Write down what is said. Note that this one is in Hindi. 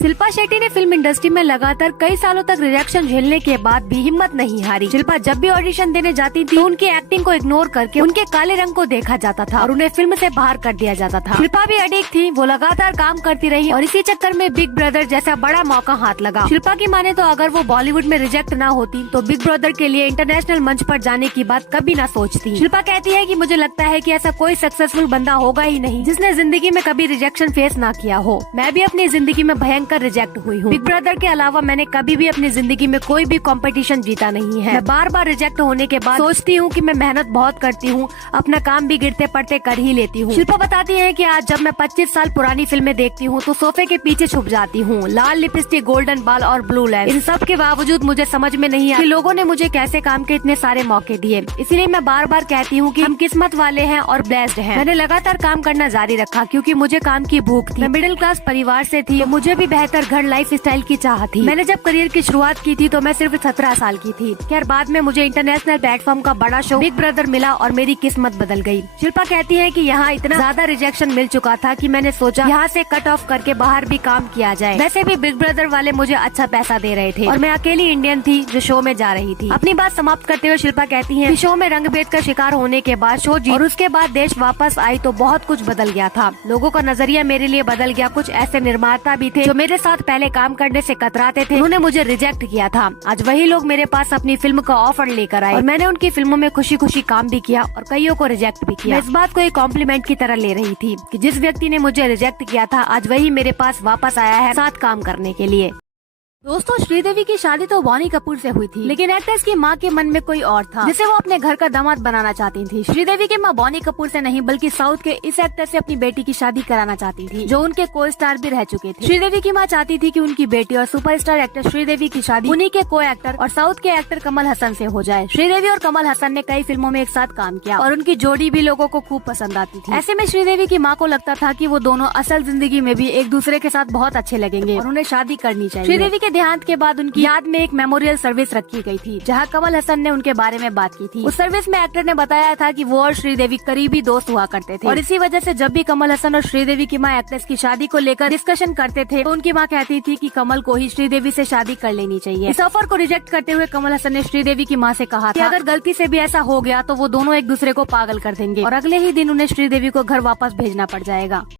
शिल्पा शेट्टी ने फिल्म इंडस्ट्री में लगातार कई सालों तक रिजेक्शन झेलने के बाद भी हिम्मत नहीं हारी। शिल्पा जब भी ऑडिशन देने जाती थी तो उनकी एक्टिंग को इग्नोर करके उनके काले रंग को देखा जाता था और उन्हें फिल्म से बाहर कर दिया जाता था। शिल्पा भी अडिग थी, वो लगातार काम करती रही और इसी चक्कर में बिग ब्रदर जैसा बड़ा मौका हाथ लगा। शिल्पा की माने तो अगर वो बॉलीवुड में रिजेक्ट ना होती तो बिग ब्रदर के लिए इंटरनेशनल मंच पर जाने की बात कभी ना सोचती। शिल्पा कहती है कि मुझे लगता है कि ऐसा कोई सक्सेसफुल बंदा होगा ही नहीं जिसने जिंदगी में कभी रिजेक्शन फेस ना किया हो। मैं भी अपनी जिंदगी में भयंकर रिजेक्ट हुई हूँ। बिग ब्रदर के अलावा मैंने कभी भी अपनी जिंदगी में कोई भी कंपटीशन जीता नहीं है। मैं बार बार रिजेक्ट होने के बाद सोचती हूँ कि मैं मेहनत बहुत करती हूँ, अपना काम भी गिरते पड़ते कर ही लेती हूँ। शिल्पा बताती है कि आज जब मैं 25 साल पुरानी फिल्में देखती हूँ तो सोफे के पीछे छुप जाती हूँ। लाल लिपस्टिक, गोल्डन बाल और ब्लू लेंस, इन सब के बावजूद मुझे समझ में नहीं आया कि लोगों ने मुझे कैसे काम के इतने सारे मौके दिए। इसीलिए मैं बार बार कहती हूँ कि हम किस्मत वाले हैं और ब्लेस्ड हैं। मैंने लगातार काम करना जारी रखा क्योंकि मुझे काम की भूख थी। मैं मिडिल क्लास परिवार से थी, मुझे भी बेहतर घर लाइफ स्टाइल की चाह थी। मैंने जब करियर की शुरुआत की थी तो मैं सिर्फ 17 साल की थी। खैर बाद में मुझे इंटरनेशनल प्लेटफॉर्म का बड़ा शो बिग ब्रदर मिला और मेरी किस्मत बदल गई। शिल्पा कहती है कि यहाँ इतना ज्यादा रिजेक्शन मिल चुका था कि मैंने सोचा यहाँ से कट ऑफ करके बाहर भी काम किया जाए। वैसे भी बिग ब्रदर वाले मुझे अच्छा पैसा दे रहे थे और मैं अकेली इंडियन थी जो शो में जा रही थी। अपनी बात समाप्त करते हुए शिल्पा कहती है कि शो में रंगभेद का शिकार होने के बाद शो जीत और उसके बाद देश वापस आई तो बहुत कुछ बदल गया था। लोगों का नजरिया मेरे लिए बदल गया। कुछ ऐसे निर्माता भी थे जो मेरे साथ पहले काम करने से कतराते थे, उन्होंने मुझे रिजेक्ट किया था। आज वही लोग मेरे पास अपनी फिल्म का ऑफर लेकर आए और मैंने उनकी फिल्मों में खुशी खुशी काम भी किया और कईयों को रिजेक्ट भी किया। मैं इस बात को एक कॉम्प्लीमेंट की तरह ले रही थी कि जिस व्यक्ति ने मुझे रिजेक्ट किया था आज वही मेरे पास वापस आया है साथ काम करने के लिए। दोस्तों, श्रीदेवी की शादी तो बॉनी कपूर से हुई थी, लेकिन एक्ट्रेस की मां के मन में कोई और था जिसे वो अपने घर का दामाद बनाना चाहती थी। श्रीदेवी की मां बॉनी कपूर से नहीं बल्कि साउथ के इस एक्टर से अपनी बेटी की शादी कराना चाहती थी जो उनके को स्टार भी रह चुके थे। श्रीदेवी की मां चाहती थी कि उनकी बेटी और सुपरस्टार एक्टर श्रीदेवी की शादी उन्हीं के को एक्टर और साउथ के एक्टर कमल हसन से हो जाए। श्रीदेवी और कमल हसन ने कई फिल्मों में एक साथ काम किया और उनकी जोड़ी भी लोगों को खूब पसंद आती थी। ऐसे में श्रीदेवी की माँ को लगता था कि वो दोनों असल जिंदगी में भी एक दूसरे के साथ बहुत अच्छे लगेंगे और उन्हें शादी करनी चाहिए। श्रीदेवी के देहांत के बाद उनकी याद में एक मेमोरियल सर्विस रखी गई थी जहां कमल हसन ने उनके बारे में बात की थी। उस सर्विस में एक्टर ने बताया था कि वो और श्रीदेवी करीबी दोस्त हुआ करते थे और इसी वजह से जब भी कमल हसन और श्रीदेवी की मां एक्ट्रेस की शादी को लेकर डिस्कशन करते थे तो उनकी मां कहती थी कि कमल को ही श्रीदेवी से शादी कर लेनी चाहिए। इस ऑफर को रिजेक्ट करते हुए कमल हसन ने श्रीदेवी की मां से कहा कि अगर गलती से भी ऐसा हो गया तो वो दोनों एक दूसरे को पागल कर देंगे और अगले ही दिन उन्हें श्रीदेवी को घर वापस भेजना पड़ जाएगा।